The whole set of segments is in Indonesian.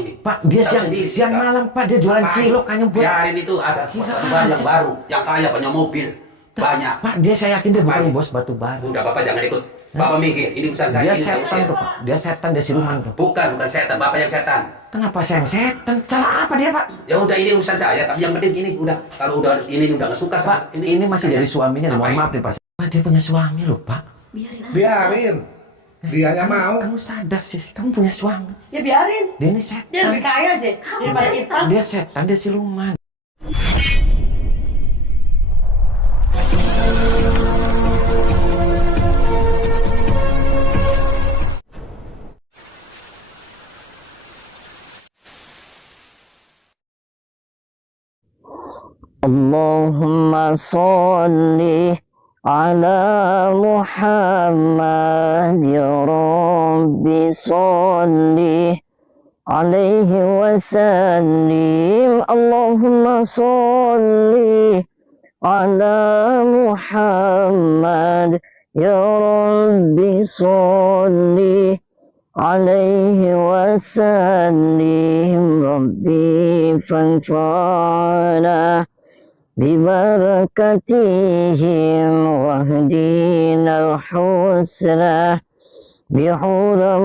ini. Pak, dia siang malam Pak, dia jualan cilok hanya buat. Biarin itu, ada batubara yang baru, yang kaya punya mobil banyak. Pak, saya yakin dia bukan bos batubara. Udah Bapak jangan ikut. Bapak mikir, ini urusan saya. Dia ini setan tuh Pak, dia setan, dia siluman tuh. Bukan setan, Bapak yang setan. Kenapa saya yang setan? Salah apa dia Pak? Ya udah ini urusan saya, tapi yang penting gini, udah kalau udah ini udah nggak suka sama Pak, ini masih dari suaminya, mohon maaf nih Pak. Pak, dia punya suami loh Pak. Biarin. Dianya mau. Kamu sadar sih, kamu punya suami. Ya biarin. Dia ini setan. Dia lebih kaya aja daripada Irfan. Dia setan, dia siluman. Allahumma sholli ala Muhammad ya Rabbi sholli alaihi wasallim. Allahumma sholli ala Muhammad ya Rabbi sholli alaihi wasallim. Rabbi fanfa'na ببركتهم واهدنا الحسنى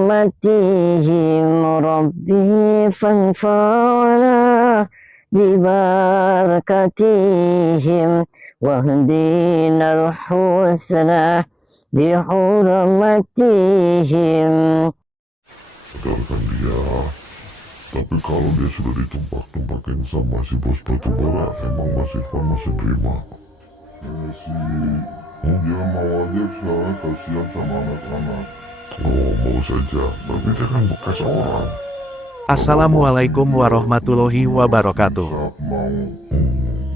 بحرمتهم ربي فانفعنا ببركتهم واهدنا الحسنى بحرمتهم. Dengarkan dia. Tapi kalau dia sudah ditumpak-tumpakin sama si bos batubara, emang Mas Irfan masih terima? Dia mau aja, soalnya kasihan sama anak-anak. Oh, mau saja, tapi dia kan bekas orang. Assalamualaikum warahmatullahi wabarakatuh.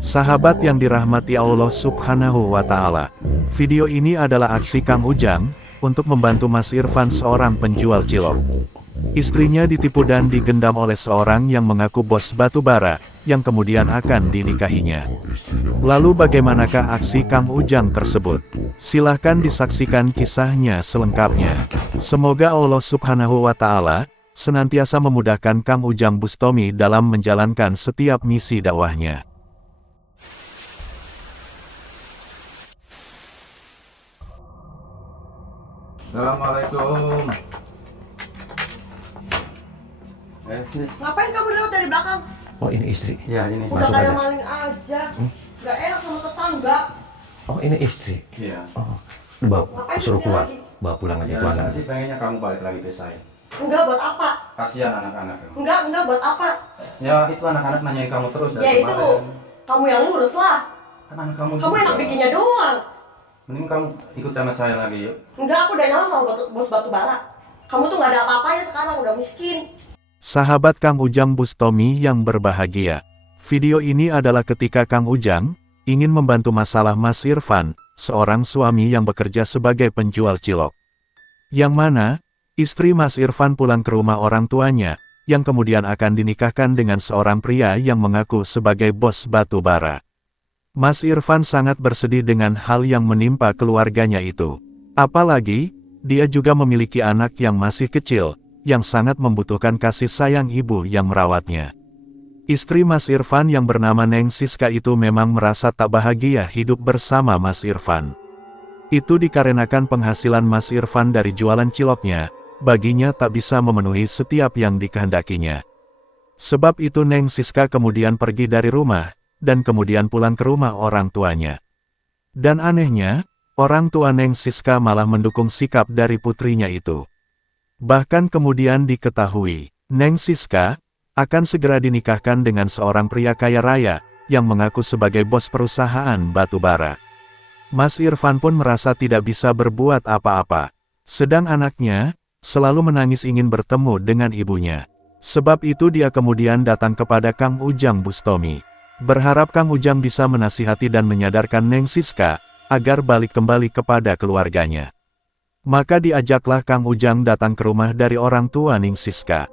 Sahabat yang dirahmati Allah Subhanahu wa Ta'ala, video ini adalah aksi Kang Ujang untuk membantu Mas Irfan, seorang penjual cilok. Istrinya ditipu dan digendam oleh seorang yang mengaku bos batubara, yang kemudian akan dinikahinya. Lalu bagaimanakah aksi Kang Ujang tersebut? Silahkan disaksikan kisahnya selengkapnya. Semoga Allah Subhanahu wa Ta'ala senantiasa memudahkan Kang Ujang Bustomi dalam menjalankan setiap misi dakwahnya. Assalamualaikum. Ngapain kamu lewat dari belakang? Oh, ini istri. Ya ini. Udah Masuk kayak aja. maling aja. Gak enak sama tetangga. Oh, ini istri. Iya. Oh, bawa Ngapain suruh sini keluar. lagi? Bawa pulang aja Ya, tuh anak. saya sih pengennya kamu balik lagi ke saya. Enggak, buat apa? Kasihan anak-anak. Enggak, buat apa? Ya itu anak-anak nanyain kamu terus dari Ya itu, kemarin. kamu yang ngurus lah. Kan anak kamu Kamu juga. enak bikinnya doang. Mending kamu ikut sama saya lagi yuk. Enggak, aku udah nyala sama bos batu bara. Kamu tuh gak ada apa-apanya sekarang, udah miskin. Sahabat Kang Ujang Bustomi yang berbahagia, video ini adalah ketika Kang Ujang ingin membantu masalah Mas Irfan, seorang suami yang bekerja sebagai penjual cilok. Yang mana, istri Mas Irfan pulang ke rumah orang tuanya, yang kemudian akan dinikahkan dengan seorang pria yang mengaku sebagai bos batu bara. Mas Irfan sangat bersedih dengan hal yang menimpa keluarganya itu. Apalagi, dia juga memiliki anak yang masih kecil, yang sangat membutuhkan kasih sayang ibu yang merawatnya. Istri Mas Irfan yang bernama Neng Siska itu memang merasa tak bahagia hidup bersama Mas Irfan. Itu dikarenakan penghasilan Mas Irfan dari jualan ciloknya, baginya tak bisa memenuhi setiap yang dikehendakinya. Sebab itu Neng Siska kemudian pergi dari rumah, dan kemudian pulang ke rumah orang tuanya. Dan anehnya, orang tua Neng Siska malah mendukung sikap dari putrinya itu. Bahkan kemudian diketahui, Neng Siska akan segera dinikahkan dengan seorang pria kaya raya, yang mengaku sebagai bos perusahaan batubara. Mas Irfan pun merasa tidak bisa berbuat apa-apa. Sedang anaknya selalu menangis ingin bertemu dengan ibunya. Sebab itu dia kemudian datang kepada Kang Ujang Bustomi. Berharap Kang Ujang bisa menasihati dan menyadarkan Neng Siska, agar balik kembali kepada keluarganya. Maka diajaklah Kang Ujang datang ke rumah dari orang tua Ning Siska.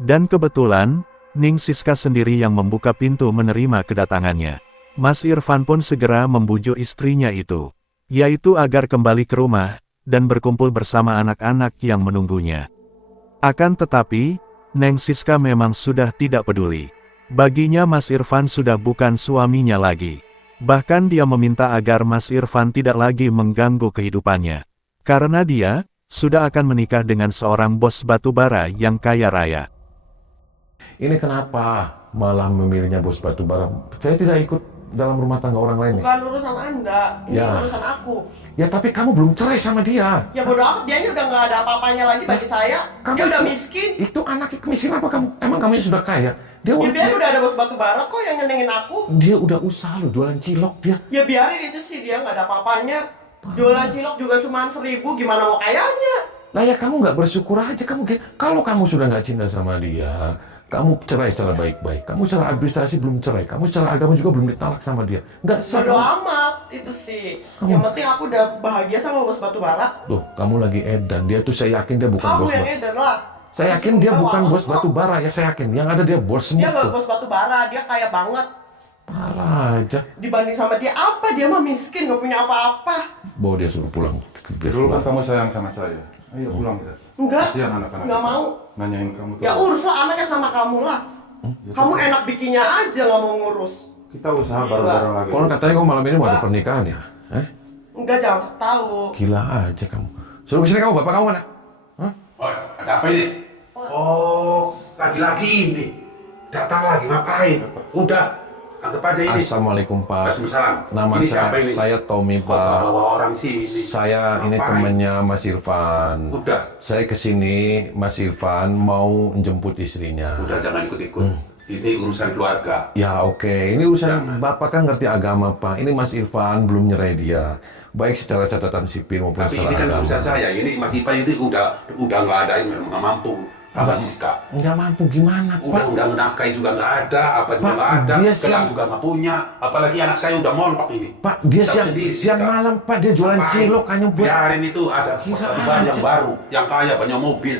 Dan kebetulan, Ning Siska sendiri yang membuka pintu menerima kedatangannya. Mas Irfan pun segera membujuk istrinya itu, yaitu agar kembali ke rumah, dan berkumpul bersama anak-anak yang menunggunya. Akan tetapi, Neng Siska memang sudah tidak peduli. Baginya Mas Irfan sudah bukan suaminya lagi. Bahkan dia meminta agar Mas Irfan tidak lagi mengganggu kehidupannya. Karena dia sudah akan menikah dengan seorang bos batubara yang kaya raya. Ini kenapa malah memilihnya bos batubara? Saya tidak ikut dalam rumah tangga orang lain. Bukan urusan Anda, ini Ya. urusan aku. Ya tapi kamu belum cerai sama dia. Ya bodo amat, dia udah nggak ada apa-apanya lagi bagi saya. Kamu Dia udah itu- miskin. Itu anaknya miskin apa kamu? Emang kamu sudah kaya? Dia Ya biar udah ada bos batubara kok yang nyenengin aku. dia udah usaha loh jualan cilok dia. Ya biarin itu sih, dia nggak ada apa-apanya. Jualan cilok juga cuma 1.000, gimana mau kayanya? Lah ya kamu nggak bersyukur aja kamu. Kalau kamu sudah nggak cinta sama dia, kamu cerai secara baik-baik. Kamu secara administrasi belum cerai. Kamu secara agama juga belum ditalak sama dia. Nggak Bodo sah. amat itu sih. Yang penting aku udah bahagia sama bos batubara. Loh, kamu lagi edan. Dia tuh saya yakin dia bukan Kamu bos. yang edan lah. Saya yakin dia bukan bos batubara ya, saya yakin. Yang ada dia bos Dia semut nggak tuh. bos batubara, dia kaya banget. Parah aja. Dibanding sama dia apa? Dia mah miskin, nggak punya apa-apa. Bawa dia suruh pulang. Dia Dulu kan pulang. kamu sayang sama saya. Ayo pulang kita. Enggak, Kasihan anak-anak. nggak mau. Nanyain kamu tuh. Ya uruslah anaknya sama kamu lah. Kamu enak bikinnya aja nggak mau ngurus. Kita usaha bareng-bareng lagi. Konon katanya kamu malam ini mau ada pernikahan ya? Enggak, jangan sok tahu. Gila aja kamu. Suruh kesini kamu, bapak kamu mana? Hah? Oh, ada apa ini? Oh, lagi-lagi ini. Datang lagi, ngapain? Udah, anggap aja ini. Assalamualaikum Pak. Waalaikumsalam. Nama Ini siapa ini? saya Tommy Kok Pak. bawa orang sini? Saya ini Ngapain? temannya Mas Irfan. Udah. Saya kesini Mas Irfan mau jemput istrinya. Udah, jangan ikut-ikut. Ini urusan keluarga. Ya oke, ini urusan Jangan. Bapak kan ngerti agama Pak. Ini Mas Irfan belum nyerai dia. Baik secara catatan sipil maupun Tapi secara ini kan agama. urusan saya. Ini Mas Ipan itu udah nggak ada yang nggak mampu. Apa Siska? Nggak mampu gimana Pak? Udah ngenakai juga nggak ada, apa juga Pak, nggak ada, dia gelang siang- juga nggak punya. Apalagi anak saya udah montok ini. Pak, dia Tahu siang, sendiri, siang Siska. malam Pak, dia jualan Ngapain? cilok hanya buat... Biarin itu ada Gila batubara yang aja. baru, yang kaya banyak mobil,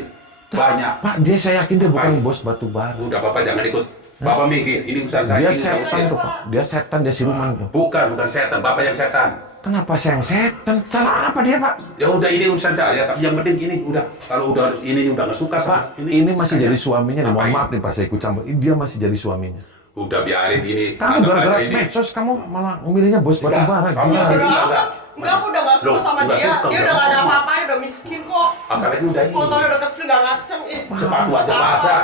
banyak. Pak, dia saya yakin dia bukan Ngapain? bos batu bara. Udah Bapak jangan ikut. Bapak mikir, ini urusan saya. Dia ini urusan setan saya. tuh Pak, dia setan, dia siluman tuh. Bukan setan, Bapak yang setan. Kenapa saya yang setan? Salah apa dia Pak? Ya udah ini urusan saya, tapi yang penting gini, udah kalau udah ini udah nggak suka sama Pak, ini masih saya. jadi suaminya nih. Mohon Ngapain? maaf nih Pak, saya ikut campur. Dia masih jadi suaminya. Udah biarin ini. Kamu anggap gara-gara aja ini. medsos, kamu malah memilihnya bos batu bara. Kamu Gila. masih- Enggak, aku udah nggak suka Loh, sama nggak dia. suka, Dia udah udah nggak ada suka. apa-apa, udah miskin kok. Apalagi udah ini. Fotonya udah kecil, nggak ngaceng. Sepatu aja nggak ada,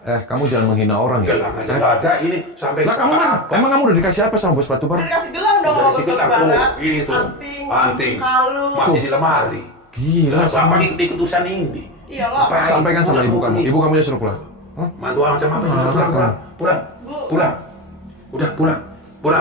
Kamu jangan menghina orang ya. gelang aja nggak ada, ini sampai Lah kamu kan, apa? emang kamu udah dikasih apa sama bos batu Udah bara? dikasih gelang dong Udah sama bos dikasih gelang, batubara. tuh, ini tuh. Anting. kalung. Masih di lemari. Gila, Lah, sama. Bapak ikut urusan ini. Iyalah. Ngapain? Sampaikan sama Pulang, ibu kamu. pulang. Ibu kamu ya suruh pulang. Hah? Mantu macam apa juga Ah, pulang. Pulang. Udah pulang.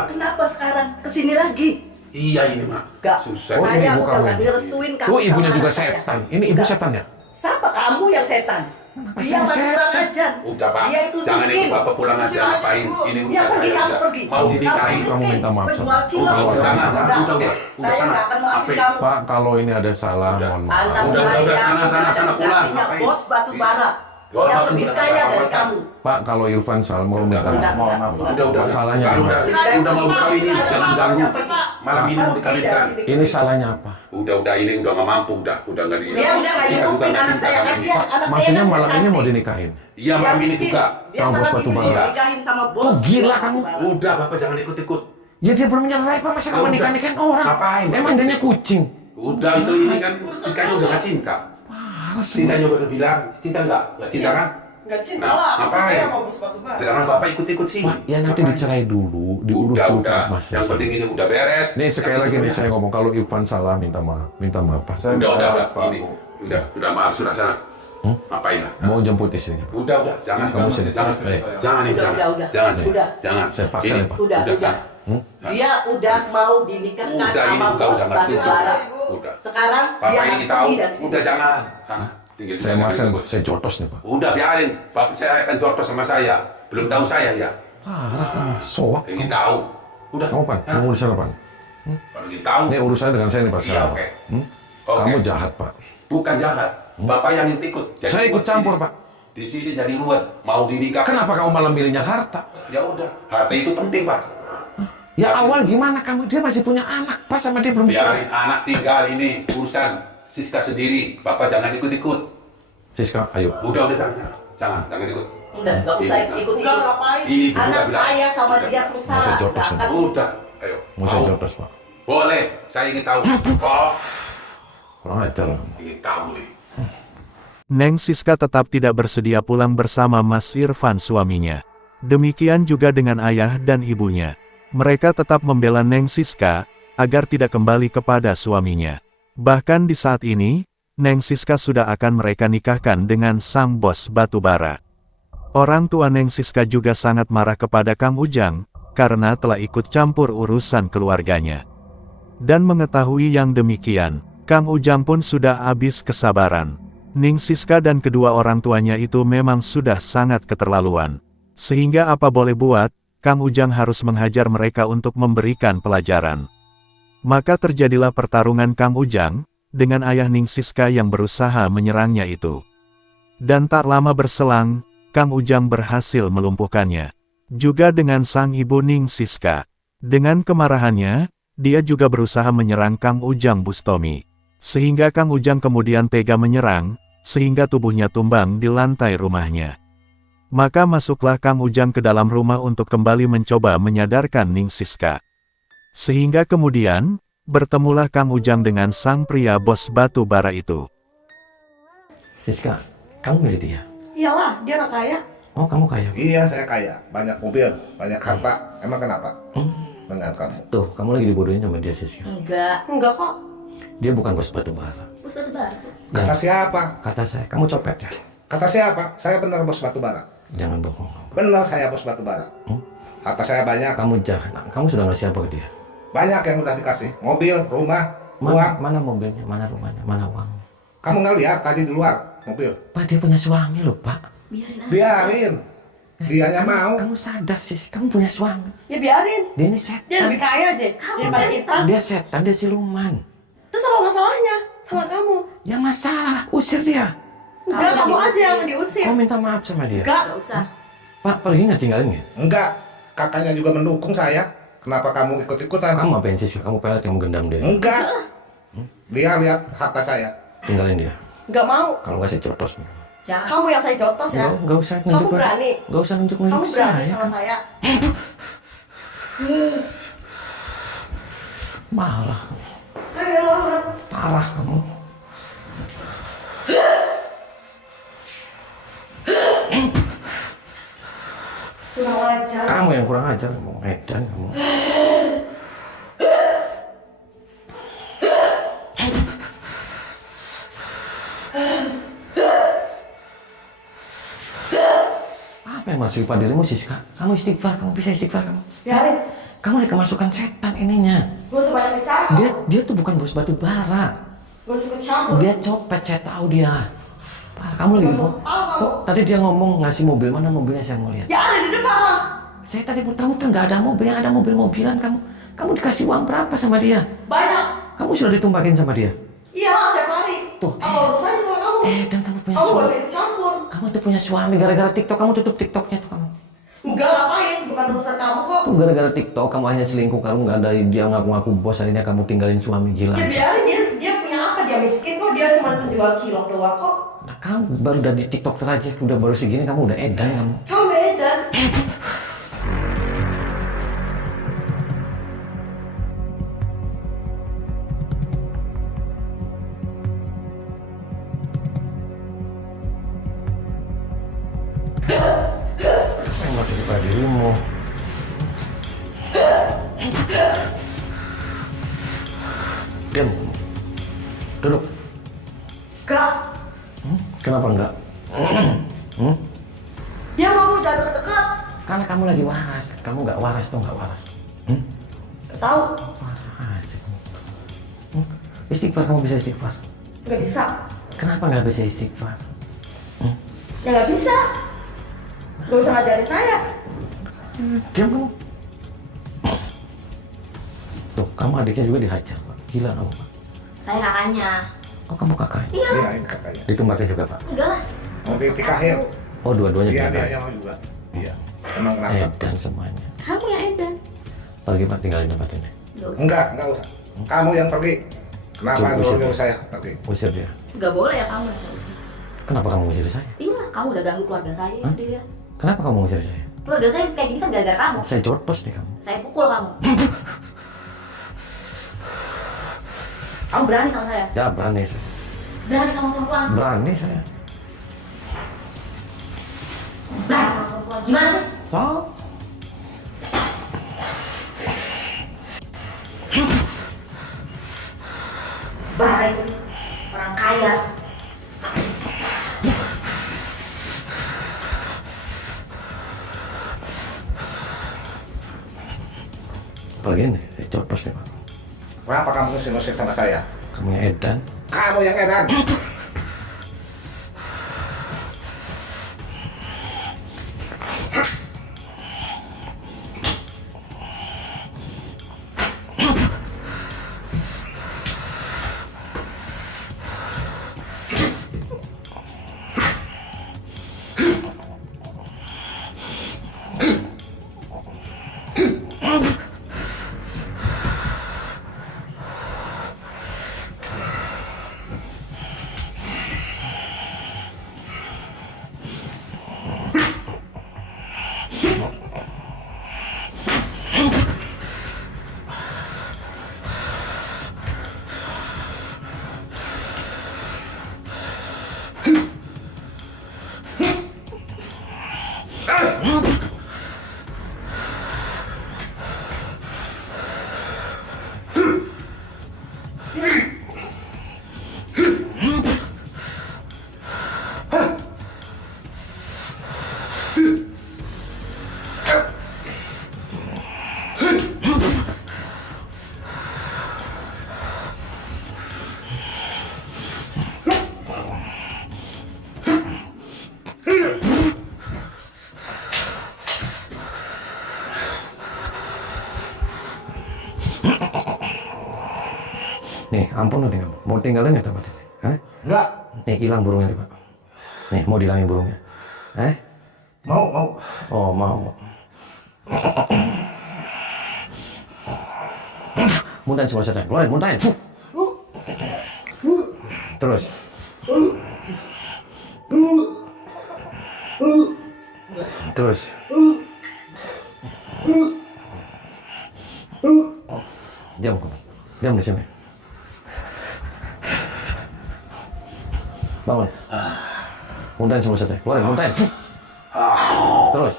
Kenapa sekarang kesini lagi? Iya ini mah. Gak. Susah. Oh, Saya ibu udah kamu. gak ngerestuin kamu. Tuh ibunya sama juga anak saya. setan. Ini ibu Enggak. setan ya? Siapa kamu yang setan? Dia saya masih kurang setan? ajar. Udah Pak. Dia itu Jangan miskin. ikut Bapak pulang aja Silakan, ngapain? Ibu. Ini Ya urusan pergi saya kamu udah. pergi. Mau dinikahin. Kamu minta maaf sama- Penjual cilok. Udah, udah. Saya sana. gak akan maafin Apa? kamu. Pak, kalau ini ada salah, Udah. mohon maaf. Anak Udah, saya sana, pulang. punya Ngapain? bos batu bara. Jual Yang batu lebih bara, kaya dari apa? kamu. Pak, kalau Irfan salah mau minta Enggak, maaf. enggak. Udah. Salahnya Kalau apa? udah mau kawin ini jangan ganggu. Malam ini mau dikawinkan. Ini salahnya apa? Udah ini udah nggak mampu, udah nggak di. Dia udah gak Kita juga nyukupin nggak anak cinta saya. sama Kasihan dia. anak saya Maksudnya kan malam ini mau cantik. dinikahin? Iya malam ini miskin. juga. Dia Sama bos malam batu ini bara. dinikahin sama bos. Oh, gila batu kamu. bara. Udah Bapak jangan ikut-ikut. Ya dia belum menyerah Pak, masa kamu Udah. nikah-nikahin orang? Ngapain? Emang dia kucing? Udah itu ini kan Siskanya udah nggak cinta. Cintanya udah bilang cinta nggak cinta kan? Nggak cinta Nah, lah. Aku ngapain? cinta sama bos batubara. Sedangkan Bapak ikut-ikut sini. Pak, ya nanti Ngapain? dicerai dulu, diurus dulu Udah. Mas. Yang penting ini udah beres. Nih sekali Yang lagi itu nih ya. saya ngomong, kalau Irfan salah minta maaf Pak. Saya minta Udah. maaf, Pak. Ini udah maaf sudah sana. Ngapain lah? Mau jemput istrinya. Udah, jangan Kamu sini. jangan, Eh. jangan nih, jangan, Udah. jangan, Udah. jangan. Saya paksa Ini, nih, Pak. Udah. sana. Dia udah mau dinikahkan Udah ini sama juga bos udah nggak batu setuju. bara. Udah. Sekarang dia Bapak harus ini tahu. pergi dari sini. Udah jangan, sana. Tinggal di Saya sana, maksa, ikut. saya jotos nih Pak. Udah biarin, Pak saya akan jotos sama saya. Belum tahu saya ya. Parah kamu, soak. Ingin tahu. Udah. Kamu Pan, Sana. kamu di sana Pan. Kalau ingin tahu. Ini urusannya dengan saya nih Pak Iya, sekarang. oke. Hmm? Oke. Kamu jahat Pak. Bukan jahat. Bapak yang ikut. Jadi Saya ikut ruwet campur sini. Pak. Di sini jadi ruwet. Mau dinikah. Kenapa kamu malah milihnya harta? Ya udah. Harta itu penting Pak. Ya awal gimana kamu? Dia masih punya anak Pak, sama dia belum Biarin anak tinggal ini urusan Siska sendiri. Bapak jangan ikut-ikut. Siska, ayo. Udah jangan. Jangan ikut. Udah, nggak usah ikut-ikut. Enggak, ngapain? Ini ibu Anak udah bilang. saya sama dia sengsara. Masa jotos, Nggak akan- Udah, ayo. Mau saya Mau? jotos, Pak. Boleh, saya ingin tahu. Oh, Kurang ajar. ingin tahu nih. Neng Siska tetap tidak bersedia pulang bersama Mas Irfan suaminya. Demikian juga dengan ayah dan ibunya. Mereka tetap membela Neng Siska agar tidak kembali kepada suaminya. Bahkan di saat ini, Neng Siska sudah akan mereka nikahkan dengan sang bos batubara. Orang tua Neng Siska juga sangat marah kepada Kang Ujang karena telah ikut campur urusan keluarganya. Dan mengetahui yang demikian, Kang Ujang pun sudah habis kesabaran. Ning Siska dan kedua orang tuanya itu memang sudah sangat keterlaluan. Sehingga apa boleh buat, Kang Ujang harus menghajar mereka untuk memberikan pelajaran. Maka terjadilah pertarungan Kang Ujang dengan ayah Ning Siska yang berusaha menyerangnya itu. Dan tak lama berselang, Kang Ujang berhasil melumpuhkannya. Juga dengan sang ibu Ning Siska. Dengan kemarahannya, dia juga berusaha menyerang Kang Ujang Bustomi. Sehingga Kang Ujang kemudian tega menyerang, sehingga tubuhnya tumbang di lantai rumahnya. Maka masuklah Kang Ujang ke dalam rumah untuk kembali mencoba menyadarkan Ning Siska. Sehingga kemudian, bertemulah Kang Ujang dengan sang pria bos batu bara itu. Siska, kamu milih dia? Iyalah, dia anak kaya. Oh, kamu kaya? Iya, saya kaya. Banyak mobil, banyak harta. Emang kenapa? Dengan kamu. Tuh, kamu lagi dibodohin sama dia, Siska. Enggak kok. Dia bukan bos batu bara. Bos batu bara. Kata siapa? Kata saya, kamu copet ya? Kata siapa? Saya benar bos batu bara. Jangan bohong. Benar saya bos batu bara. Harta saya banyak. Kamu jahat. Kamu sudah ngasih apa ke dia? Banyak yang udah dikasih. Mobil, rumah, uang. Mana mobilnya, mana rumahnya, mana uang? Kamu nggak lihat tadi di luar mobil? Pak, dia punya suami loh, Pak. Biarin aja. Biarin. Dianya mau. Kamu sadar sih, kamu punya suami. Ya biarin. Dia ini setan. Dia lebih kaya aja daripada kita. Dia setan, dia siluman. Terus apa masalahnya sama kamu? Yang masalah, usir dia. Enggak, kamu yang aja yang diusir. Kau minta maaf sama dia. Enggak. Gak usah. Pak, pergi nggak tinggalin ya? Enggak. Kakaknya juga mendukung saya. Kenapa kamu ikut-ikutan? Kamu apain sih? Kamu pelet yang menggendam dia. Enggak. Dia lihat harta saya. Tinggalin dia. Enggak mau. Kalau nggak saya cotos nih. Jangan. Kamu yang saya jotos ya. Nggak usah Kamu nunjuk. berani. Nggak usah nunjuk Kamu berani saya. sama saya. Malah, Ayolah. parah kamu. Kurang ajar. Kamu yang kurang ajar, kamu edan kamu. Apa yang masuk pada dirimu, Siska? Kamu istighfar, kamu bisa istighfar kamu. Biarin. Kamu udah kemasukan setan ininya. Gak usah banyak bicara. Dia tuh bukan bos batu bara. Gak usah ikut campur. Dia copet, saya tahu dia. Parah, kamu lagi Tahu kamu. kok tadi dia ngomong ngasih mobil, mana mobilnya saya mau lihat. Ya ada di depan lah. Saya tadi muter-muter nggak ada mobil, yang ada mobil-mobilan kamu. Kamu dikasih uang berapa sama dia? Banyak. Kamu sudah ditumbakin sama dia? Iyalah setiap hari. Tuh. Apa urusannya sama kamu? Dan kamu punya Kamu gak suami. usah ikut campur. Kamu tuh punya suami, gara-gara TikTok kamu tutup TikToknya tuh kamu. Enggak, ngapain? Bukan urusan kamu kok. Tuh gara-gara TikTok kamu hanya selingkuh, kamu nggak ada dia ngaku-ngaku bos, akhirnya kamu tinggalin suami gila. Ya biarin, dia punya apa? Dia miskin kok, dia cuma penjual cilok doang kok. Nah, kamu baru udah di TikTok teraja, udah baru segini kamu udah edan kamu. Kamu beda. Yang masuk pada dirimu. Diam. Duduk. Enggak. Kenapa enggak? Dia kamu jangan deket-deket. Karena kamu lagi waras. Kamu nggak waras tuh nggak waras. Tahu? Parah aja kamu. Istighfar, kamu bisa istighfar. Nggak bisa. Kenapa nggak bisa istighfar? Ya nggak bisa. Gak usah ngajarin saya. Diam kamu. Tuh, kamu adiknya juga dihajar, Pak. Gila kamu, Pak. Saya kakaknya. Oh, kamu kakaknya? Iya. Iya, ini kakaknya. Ditumbakin juga, Pak? Enggak lah. Mau ditikahin. Oh, dua-duanya Iya, ditumbakin. dia mau juga. Iya. Emang kenapa? Edan semuanya. Kamu yang edan. Pergi, Pak, tinggalin tempat ini. Gak usah. Enggak usah. Kamu yang pergi. Kenapa Coba usir nyuruh dia. saya pergi? Usir dia. Gak boleh ya kamu yang saya usir. Kenapa kamu ngusir saya? Iya. Kamu udah ganggu keluarga saya, Hah? dilihat. Kenapa kamu ngusir saya? Keluarga saya kayak gini kan gara-gara kamu. Saya jorpos nih kamu. Saya pukul kamu. Kamu berani sama saya? Ya berani. Berani kamu perempuan? Berani saya. Berani kamu perempuan? Gimana sih? So. Baik, orang kaya. Pergi nih, saya jorpos nih Pak. Kenapa kamu ngusir-ngusir sama saya? Kamu yang edan. Kamu yang edan. Nih, ampun nih kamu. Mau tinggalin ya tempat ini? Hah? Enggak. Nih, hilang burungnya nih Pak. Nih, mau dihilangin burungnya. Mau. Oh, mau. Muntahin semua setan. Keluarin, muntahin. Terus. Terus. Diam kamu. Diam di sini. Bangun. Muntahin semua setan. Keluarin, muntahin. Terus.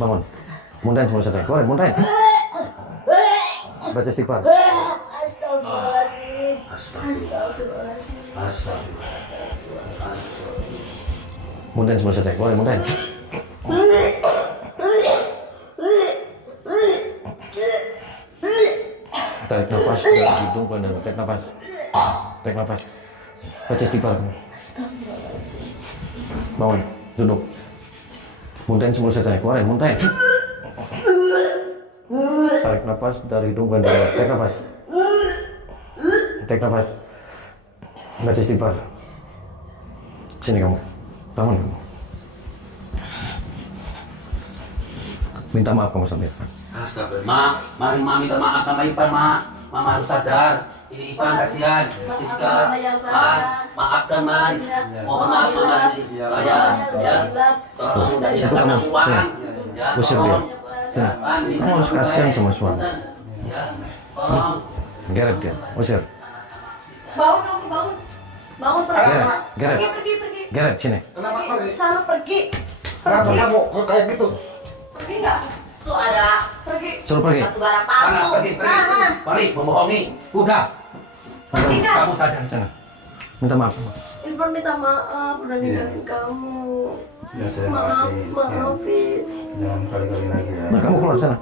Bangun. Muntahin semua setan. Keluarin, muntahin. Baca istighfar. Astagfirullahaladzim. Astagfirullahaladzim. Muntahin semua setan. Keluarin, muntahin. Tarik nafas dari hidung, keluar dari mulut. Tarik nafas. Tarik nafas. Baca istighfar kamu. Bangun, duduk. Muntahin semua setan. Keluarin, muntahin. Tarik nafas dari hidung, keluar dari mulut. Tarik nafas. Tarik nafas. Baca istighfar. Sini kamu. Bangun kamu. Minta maaf kamu sama Irfan. Astagfirullah, mari Ma minta maaf sama Ipan, Ma. Mama harus sadar. Ini Ipan kasihan, Siska. Maafkan Man. Mohon maaf Man. Ya. Tolong udah hilang karena uang. Ya, Usir dia. tolong. Nah, kamu harus kasihan sama suami. Ya, tolong. Geret dia, usir. Bangun kamu, bangun. Bangun pergi. Geret. Pergi. Geret, sini. Kenapa pergi? Sana pergi. Kenapa kamu kok kayak gitu? Pergi nggak? Tuh ada. Pergi. Suruh pergi. Batu bara Sana, palsu. pergi. Nah. Pergi, membohongi. Udah. Pergi nggak? Kamu sadar. Sana. Minta maaf. Irfan minta maaf udah ninggalin kamu. Ya saya Maafin. Jangan kali-kali lagi ya. Nah, kamu keluar sana.